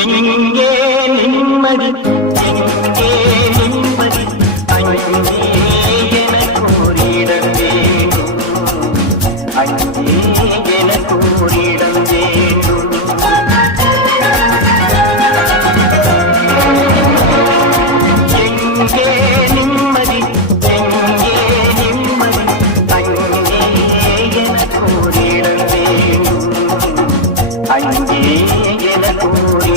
எங்கே நிம்மதி, எங்கே நிம்மதி, அங்கே எனக்கு ஒரு இடம் வேண்டும், அங்கே எனக்கு ஒரு இடம் வேண்டும். எங்கே நிம்மதி, எங்கே நிம்மதி, அங்கே எனக்கு ஒரு இடம் வேண்டும், அங்கே எனக்கு ஒரு